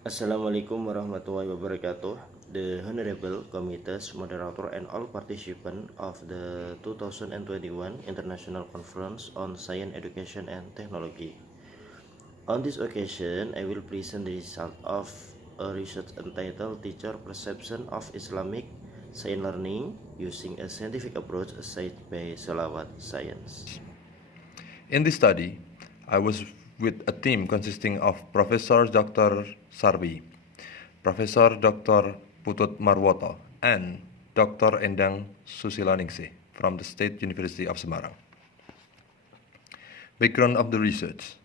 Assalamualaikum warahmatullahi wabarakatuh. The Honorable Committees, Moderator, and all participants of the 2021 International Conference on Science Education and Technology. On this occasion, I will present the result of a research entitled Teacher Perception of Islamic Science Learning Using a Scientific Approach Assessed by Salawat Science. In this study, I was with a team consisting of Professor Dr. Sarbi, Professor Dr. Putut Marwoto, and Dr. Endang Susilaningsih from the State University of Semarang. Background of the research.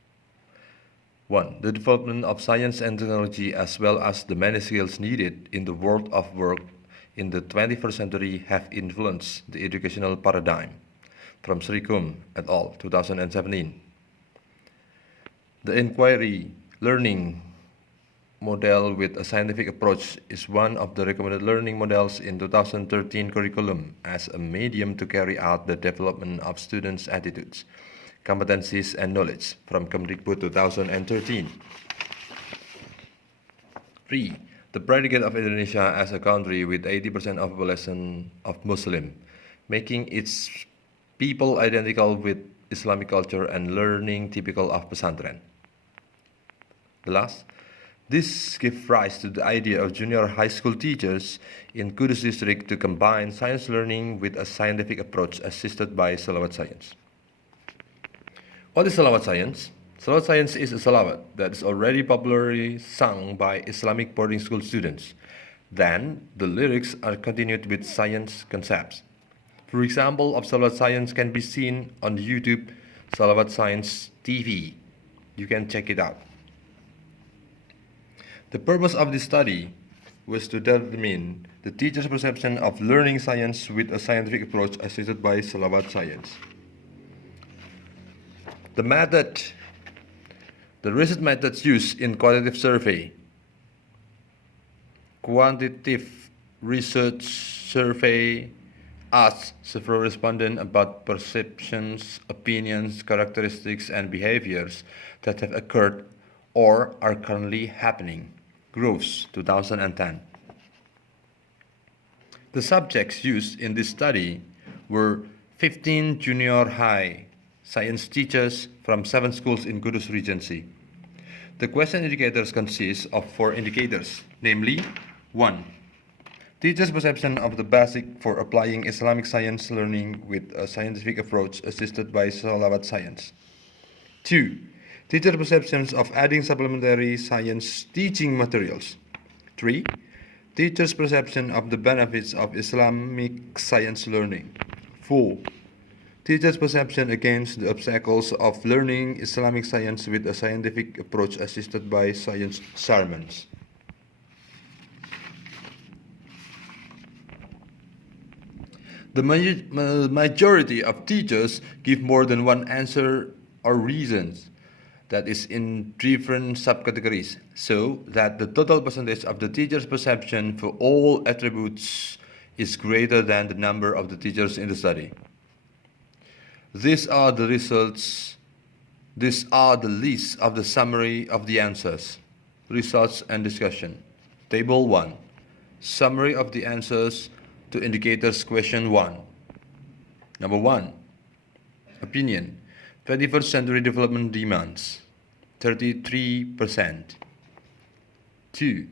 1. The development of science and technology as well as the many skills needed in the world of work in the 21st century have influenced the educational paradigm. From Srikum et al., 2017. The inquiry learning model with a scientific approach is one of the recommended learning models in 2013 curriculum as a medium to carry out the development of students' attitudes, competencies, and knowledge from Kemdikbud 2013. 3. The predicate of Indonesia as a country with 80% of population of Muslim, making its people identical with Islamic culture and learning typical of pesantren. The last, this gives rise to the idea of junior high school teachers in Kudus district to combine science learning with a scientific approach assisted by salawat science. What is salawat science? Salawat science is a salawat that is already popularly sung by Islamic boarding school students. Then, the lyrics are continued with science concepts. For example, of salawat science can be seen on YouTube, Salawat Science TV. You can check it out. The purpose of this study was to determine the teacher's perception of learning science with a scientific approach assisted by salawat science. The research methods used in quantitative survey. Quantitative research survey asked several respondents about perceptions, opinions, characteristics, and behaviors that have occurred or are currently happening. Groves, 2010. The subjects used in this study were 15 junior high science teachers from 7 schools in Kudus Regency. The question indicators consist of 4 indicators, namely 1. Teachers' perception of the basic for applying Islamic science learning with a scientific approach assisted by salawat science. 2. Teacher perceptions of adding supplementary science teaching materials. 3. Teachers' perception of the benefits of Islamic science learning. 4. Teachers' perception against the obstacles of learning Islamic science with a scientific approach assisted by science sermons. The majority of teachers give more than one answer or reasons, that is in different subcategories, so that the total percentage of the teacher's perception for all attributes is greater than the number of the teachers in the study. These are the results. These are the list of the summary of the answers, results, and discussion. Table 1. Summary of the answers to indicators question 1. Number 1. Opinion. 21st century development demands. 33%. 2.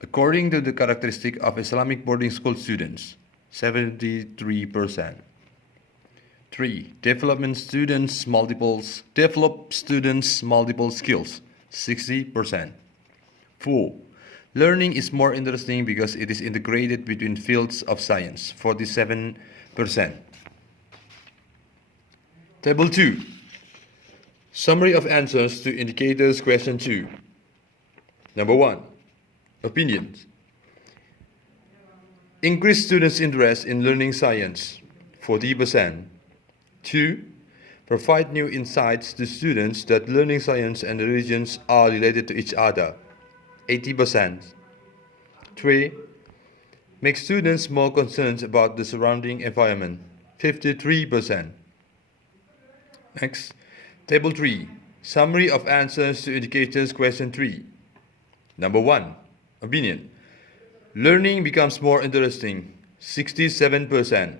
According to the characteristic of Islamic boarding school students. 73%. 3. Develop students multiple skills. 60%. 4. Learning is more interesting because it is integrated between fields of science. 47%. Table 2. Summary of answers to indicators question 2. Number 1. Opinions. Increase students' interest in learning science. 40%. 2. Provide new insights to students that learning science and religions are related to each other. 80%. 3. Make students more concerned about the surrounding environment. 53%. Next, Table 3. Summary of answers to indicators question 3. Number 1, opinion. Learning becomes more interesting, 67%.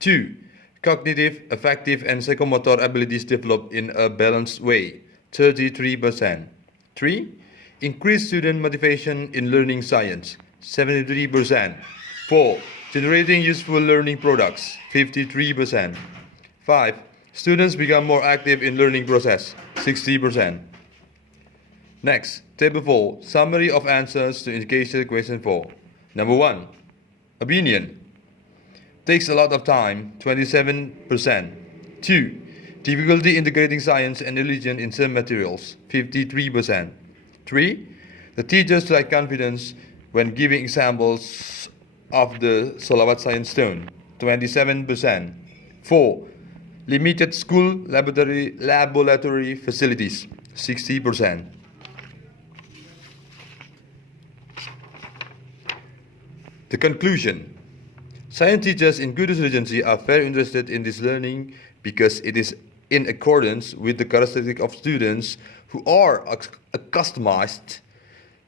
2. Cognitive, affective, and psychomotor abilities develop in a balanced way, 33%. 3. Increase student motivation in learning science, 73%. 4. Generating useful learning products, 53%. 5. Students become more active in learning process, 60%. Next, table 4, summary of answers to education question 4. Number 1, opinion. Takes a lot of time, 27%. 2. Difficulty integrating science and religion in some materials, 53%. 3. The teachers lack confidence when giving examples of the Salawat Science Stone, 27%. 4. Limited school laboratory facilities, 60%. The conclusion. Science teachers in Kudus Regency are very interested in this learning because it is in accordance with the characteristics of students who are accustomed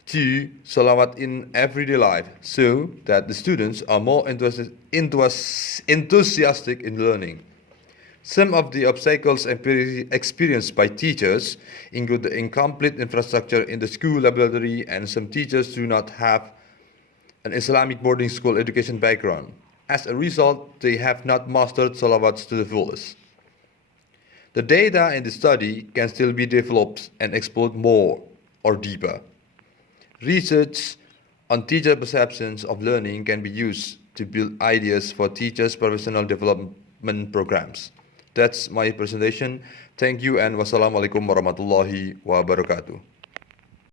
to Salawat in everyday life, so that the students are more enthusiastic in learning. Some of the obstacles experienced by teachers include the incomplete infrastructure in the school laboratory, and some teachers do not have an Islamic boarding school education background. As a result, they have not mastered Salawats to the fullest. The data in the study can still be developed and explored more or deeper. Research on teacher perceptions of learning can be used to build ideas for teachers' professional development programs. That's my presentation. Thank you and wassalamualaikum warahmatullahi wabarakatuh.